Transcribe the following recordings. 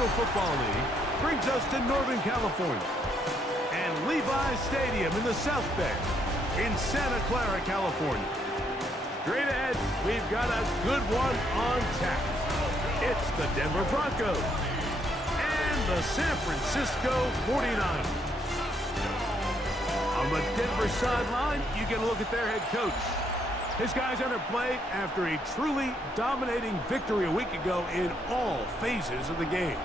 National Football League brings us to Northern California and Levi's Stadium in the South Bay in Santa Clara, California. Straight ahead, we've got a good one on tap. It's the Denver Broncos and the San Francisco 49ers. On the Denver sideline, you get a look at their head coach. His guys under play after a truly dominating victory a week ago in all phases of the game.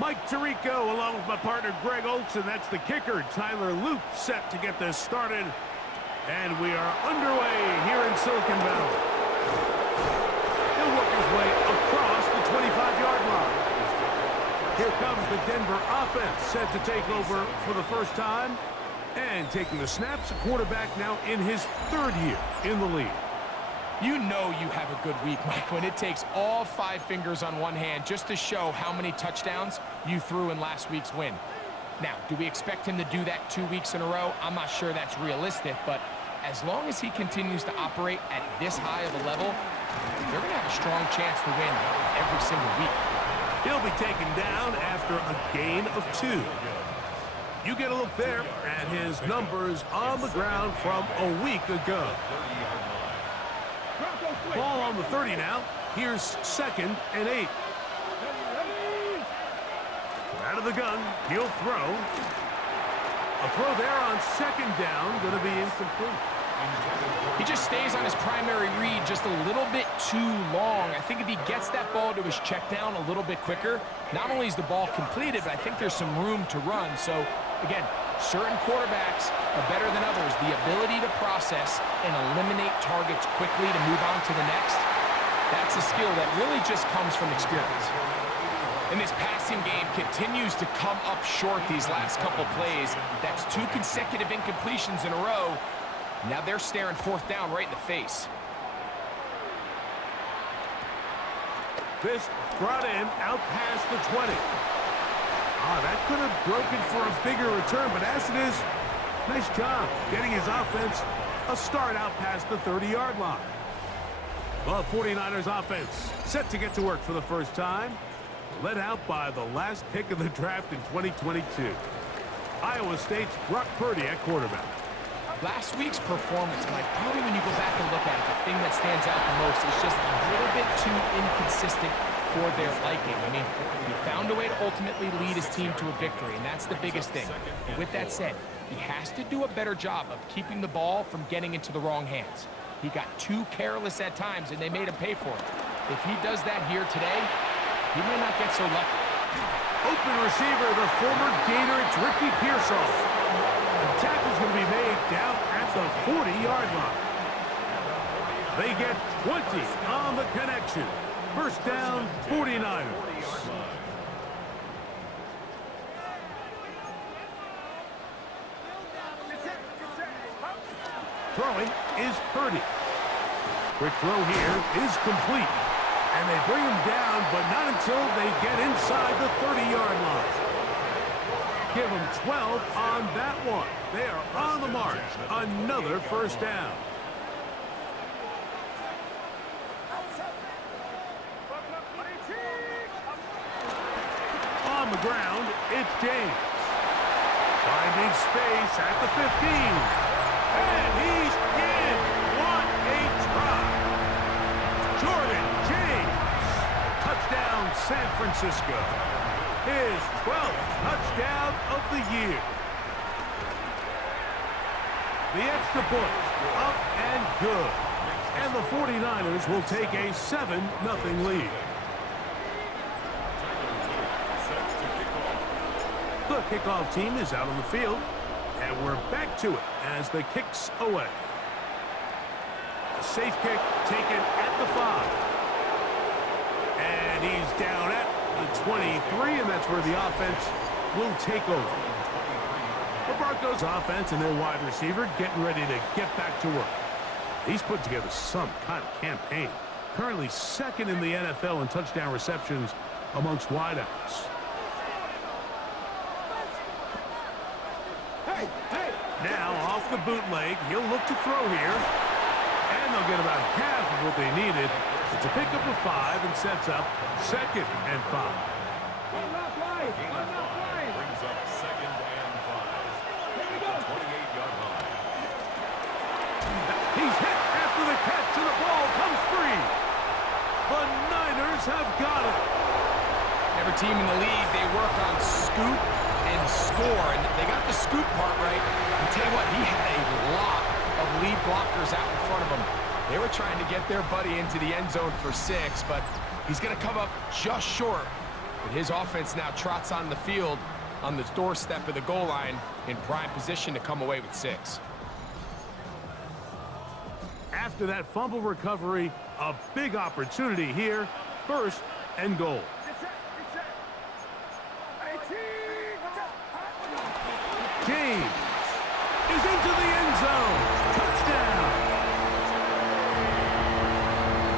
Mike Tirico along with my partner Greg Olson. That's the kicker. Tyler Luke set to get this started. And we are underway here in Silicon Valley. He'll work his way across the 25-yard line. Here comes the Denver offense set to take over for the first time. And taking the snaps, a quarterback now in his third year in the league. You know you have a good week, Mike, when it takes all 5 fingers on one hand just to show how many touchdowns you threw in last week's win. Now, do we expect him to do that 2 weeks in a row? I'm not sure that's realistic, but as long as he continues to operate at this high of a level, they're going to have a strong chance to win every single week. He'll be taken down after a gain of 2. You get a look there at his numbers on the ground from a week ago. Ball on the 30 now. Here's 2nd and 8. Out of the gun, he'll throw. A throw there on 2nd down, going to be incomplete. He just stays on his primary read just a little bit too long. I think if he gets that ball to his check down a little bit quicker, not only is the ball completed, but I think there's some room to run. So, again, certain quarterbacks are better than others. The ability to process and eliminate targets quickly to move on to the next, that's a skill that really just comes from experience. And this passing game continues to come up short these last couple plays. That's 2 consecutive incompletions in a row. Now they're staring 4th down right in the face. This brought in out past the 20. That could have broken for a bigger return, but as it is, nice job getting his offense a start out past the 30-yard line. The 49ers offense set to get to work for the first time, led out by the last pick of the draft in 2022. Iowa State's Brock Purdy at quarterback. Last week's performance, Mike, probably when you go back and look at it, the thing that stands out the most is just a little bit too inconsistent for their liking. I mean, he found a way to ultimately lead his team to a victory, and that's the biggest thing. And with that said, he has to do a better job of keeping the ball from getting into the wrong hands. He got too careless at times, and they made him pay for it. If he does that here today, he may not get so lucky. Open receiver, the former Gator, it's Ricky Pearsall. The tackle's going to be made down at the 40-yard line. They get 20 on the connection. First down, 49ers. Throwing is Purdy. Quick throw here is complete. And they bring him down, but not until they get inside the 30-yard line. Give them 12 on that one. They are on the march. Another first down. On the ground, it's James. Finding space at the 15. And he's in. What a try. Jordan James. Touchdown, San Francisco. His 12th touchdown of the year. The extra point, up and good. And the 49ers will take a 7-0 lead. The kickoff team is out on the field, and we're back to it as the kick's away. A safe kick taken at the 5. And he's down at the 23, and that's where the offense will take over. The Broncos offense and their wide receiver getting ready to get back to work. He's put together some kind of campaign. Currently 2nd in the NFL in touchdown receptions amongst wideouts. Now off the bootleg, he'll look to throw here. And they'll get about half of what they needed. It's a pickup of 5 and sets up 2nd and 5. Brings up 2nd and 5. The 28-yard line. He's hit after the catch and the ball comes free. The Niners have got it. Every team in the league, they work on scoop and score, and they got the scoop part right. I'll tell you what, he had a lot of lead blockers out in front of him. They were trying to get their buddy into the end zone for 6, but he's going to come up just short. But his offense now trots on the field on the doorstep of the goal line in prime position to come away with 6. After that fumble recovery, a big opportunity here. 1st and goal. James is into the end zone. Touchdown.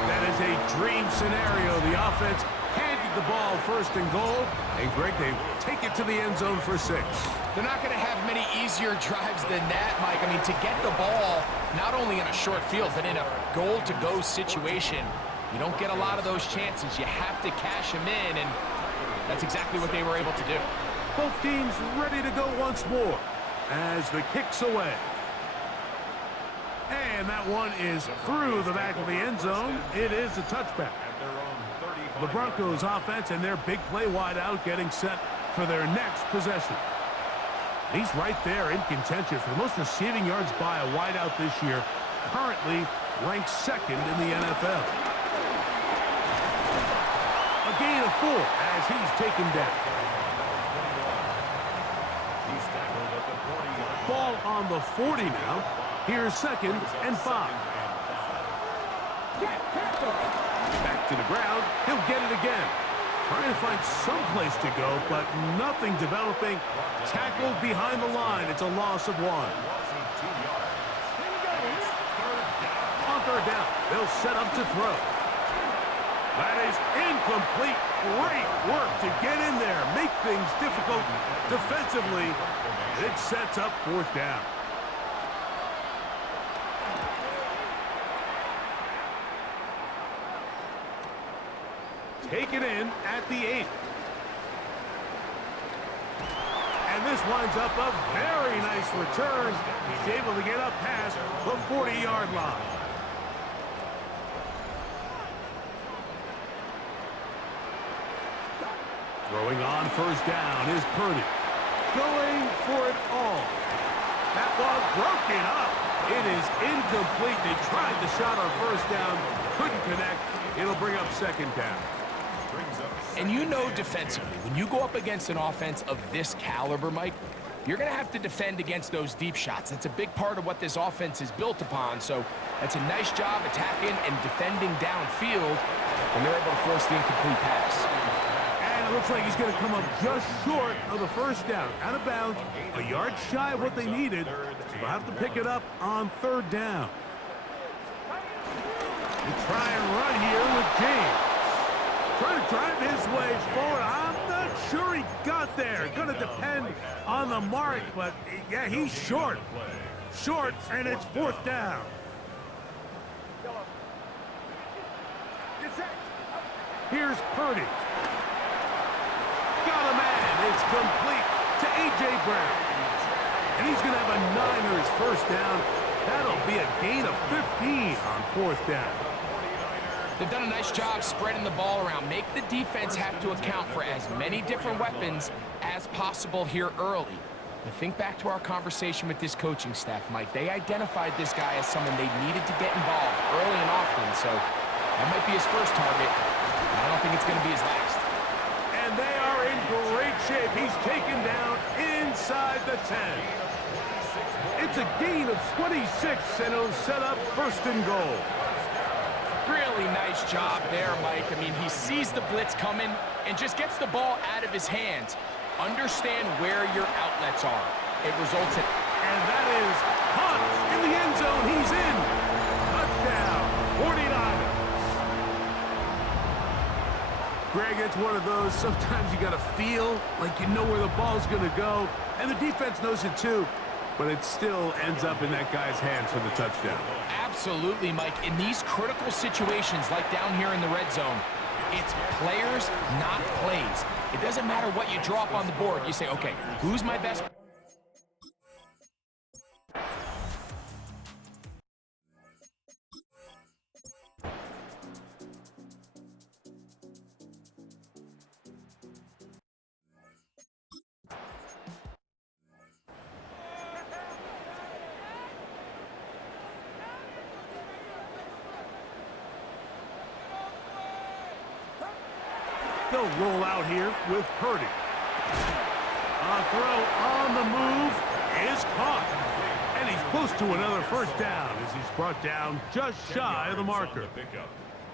That is a dream scenario. The offense handed the ball 1st and goal. And Greg, they take it to the end zone for 6. They're not going to have many easier drives than that, Mike. I mean, to get the ball, not only in a short field, but in a goal-to-go situation, you don't get a lot of those chances. You have to cash them in, and that's exactly what they were able to do. Both teams ready to go once more as the kick's away. And that one is through the back of the end zone. It is a touchback. The Broncos offense and their big play wide out getting set for their next possession. He's right there in contention for the most receiving yards by a wideout this year, currently ranked 2nd in the NFL. A gain of 4 as he's taken down. Ball on the 40 now. Here's 2nd and 5. Back to the ground. He'll get it again. Trying to find some place to go, but nothing developing. Tackled behind the line. It's a loss of 1. On 3rd down, they'll set up to throw. That is incomplete. Great work to get in there. Make things difficult defensively. It sets up 4th down. Take it in at the 8. And this winds up a very nice return. He's able to get up past the 40-yard line. Throwing on 1st down is Purdy. Going for it all. That ball broken up. It is incomplete. They tried the shot on 1st down. Couldn't connect. It'll bring up 2nd down. And you know defensively, when you go up against an offense of this caliber, Mike, you're going to have to defend against those deep shots. That's a big part of what this offense is built upon. So that's a nice job attacking and defending downfield, and they're able to force the incomplete pass. And it looks like he's going to come up just short of the 1st down. Out of bounds, a yard shy of what they needed. So they'll have to pick it up on 3rd down. They try and run here with James. Trying to drive his way forward. I'm not sure he got there. Going to depend on the mark, but yeah, he's short. Short, and it's 4th down. Here's Purdy. Got a man. It's complete to A.J. Brown. And he's going to have a Niners 1st down. That'll be a gain of 15 on 4th down. They've done a nice job spreading the ball around. Make the defense have to account for as many different weapons as possible here early. But think back to our conversation with this coaching staff, Mike. They identified this guy as someone they needed to get involved early and often. So that might be his first target. I don't think it's going to be his last. And they are in great shape. He's taken down inside the 10. It's a gain of 26, and it'll set up 1st and goal. Really nice job there, Mike. I mean, he sees the blitz coming and just gets the ball out of his hands. Understand where your outlets are. It results in... And that is Hunt in the end zone. He's in. Touchdown, 49ers. Greg, it's one of those, sometimes you got to feel like you know where the ball's going to go. And the defense knows it too. but it still ends up in that guy's hands for the touchdown. Absolutely, Mike. In these critical situations, like down here in the red zone, it's players, not plays. It doesn't matter what you draw up on the board. You say, okay, who's my best? They'll roll out here with Purdy. A throw on the move is caught. And he's close to another first down as he's brought down just shy of the marker.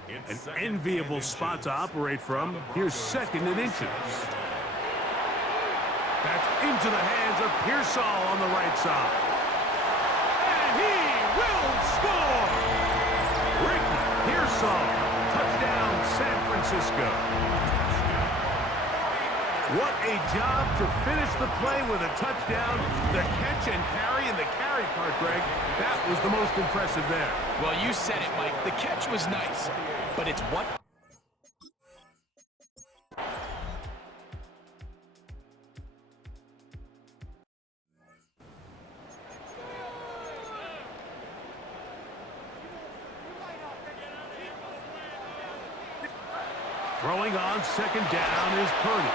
An enviable spot to operate from. Here's 2nd and inches. That's into the hands of Pearsall on the right side. And he will score! Ricky Pearsall, touchdown San Francisco. What a job to finish the play with a touchdown. The catch and carry and the carry part, Greg, that was the most impressive there. Well, you said it, Mike. The catch was nice, but it's what? Throwing on 2nd down is Purdy.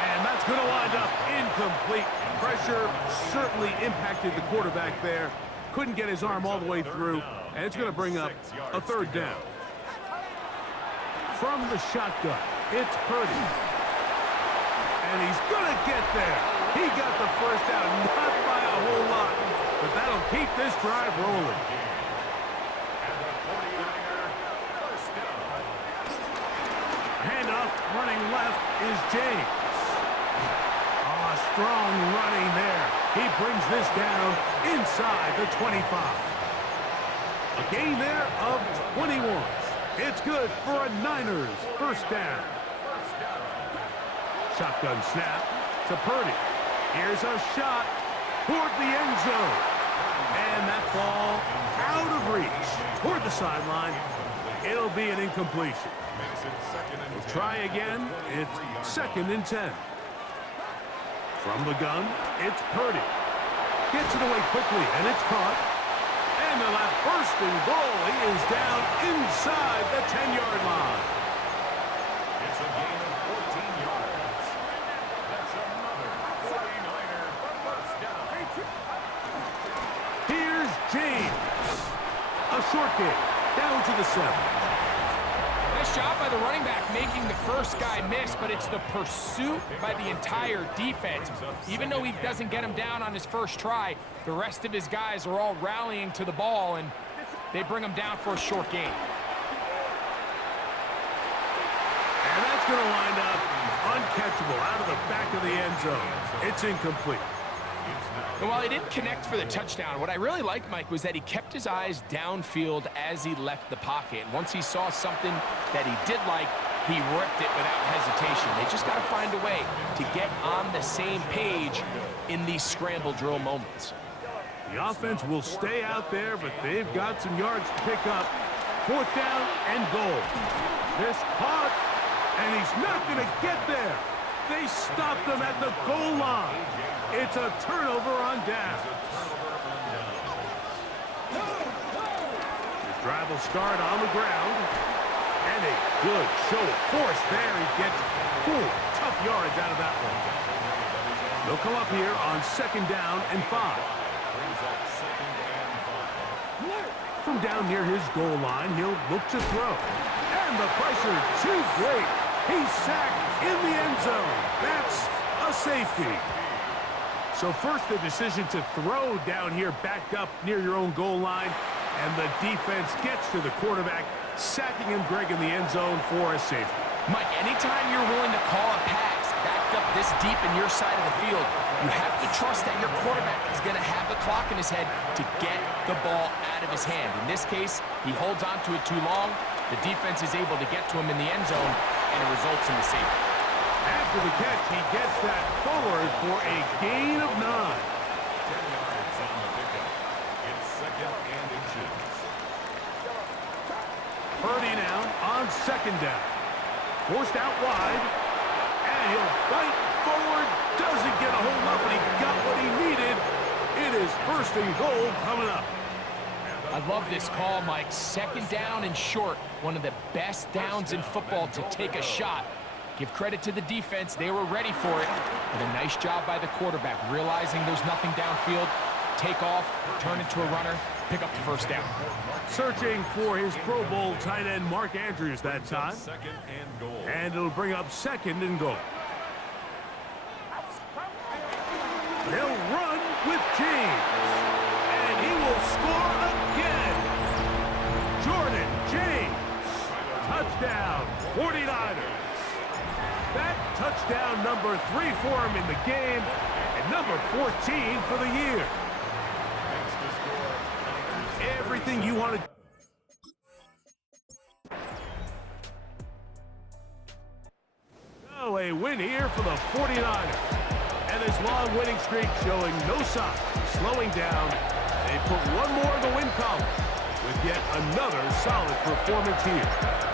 And that's going to wind up incomplete. Pressure certainly impacted the quarterback there. Couldn't get his arm all the way through. And it's going to bring up a 3rd down. From the shotgun, it's Purdy. And he's going to get there. He got the first down, not by a whole lot. But that'll keep this drive rolling. Handoff running left is James. Strong running there. He brings this down inside the 25. A gain there of 21. It's good for a Niners first down. Shotgun snap to Purdy. Here's a shot toward the end zone. And that ball out of reach toward the sideline. It'll be an incompletion. We'll try again. It's 2nd and 10. From the gun, it's Purdy. Gets it away quickly, and it's caught. And the 1st and goal. He is down inside the 10-yard line. It's a gain of 14 yards. That's another 49er first down. Here's James. A short kick down to the 7. Nice job by the running back making the first guy miss, but it's the pursuit by the entire defense. Even though he doesn't get him down on his first try, the rest of his guys are all rallying to the ball, and they bring him down for a short gain. And that's going to wind up uncatchable out of the back of the end zone. It's incomplete. And while he didn't connect for the touchdown, what I really liked, Mike, was that he kept his eyes downfield as he left the pocket. And once he saw something that he did like, he ripped it without hesitation. They just got to find a way to get on the same page in these scramble drill moments. The offense will stay out there, but they've got some yards to pick up. 4th down and goal. This caught, and he's not going to get there. They stopped him at the goal line. It's a turnover on down. His drive will start on the ground. And a good show of force there. He gets 4 tough yards out of that one. They'll come up here on 2nd down and 5. From down near his goal line, he'll look to throw. And the pressure too great. He's sacked in the end zone. That's a safety. So first the decision to throw down here backed up near your own goal line, and the defense gets to the quarterback, sacking him, Greg, in the end zone for a safety. Mike, anytime you're willing to call a pass backed up this deep in your side of the field, you have to trust that your quarterback is going to have the clock in his head to get the ball out of his hand. In this case, he holds on to it too long. The defense is able to get to him in the end zone, and it results in the safety. After the catch, he gets that forward for a gain of 9. second down. Forced out wide, and he'll fight forward. Doesn't get a hold up, but he got what he needed. It is first and goal coming up. I love this call, Mike. Second down and short. One of the best downs in football to take a shot. Give credit to the defense. They were ready for it. But a nice job by the quarterback, realizing there's nothing downfield. Take off, turn into a runner, pick up the first down. Searching for his Pro Bowl tight end Mark Andrews that time. Second and goal. And it'll bring up second and goal. They'll run with James. And he will score again. Jordan James. Touchdown, 49ers. That touchdown number 3 for him in the game. And number 14 for the year. Everything you wanted. So a win here for the 49ers. And this long winning streak showing no signs of slowing down. They put one more in the win column with yet another solid performance here.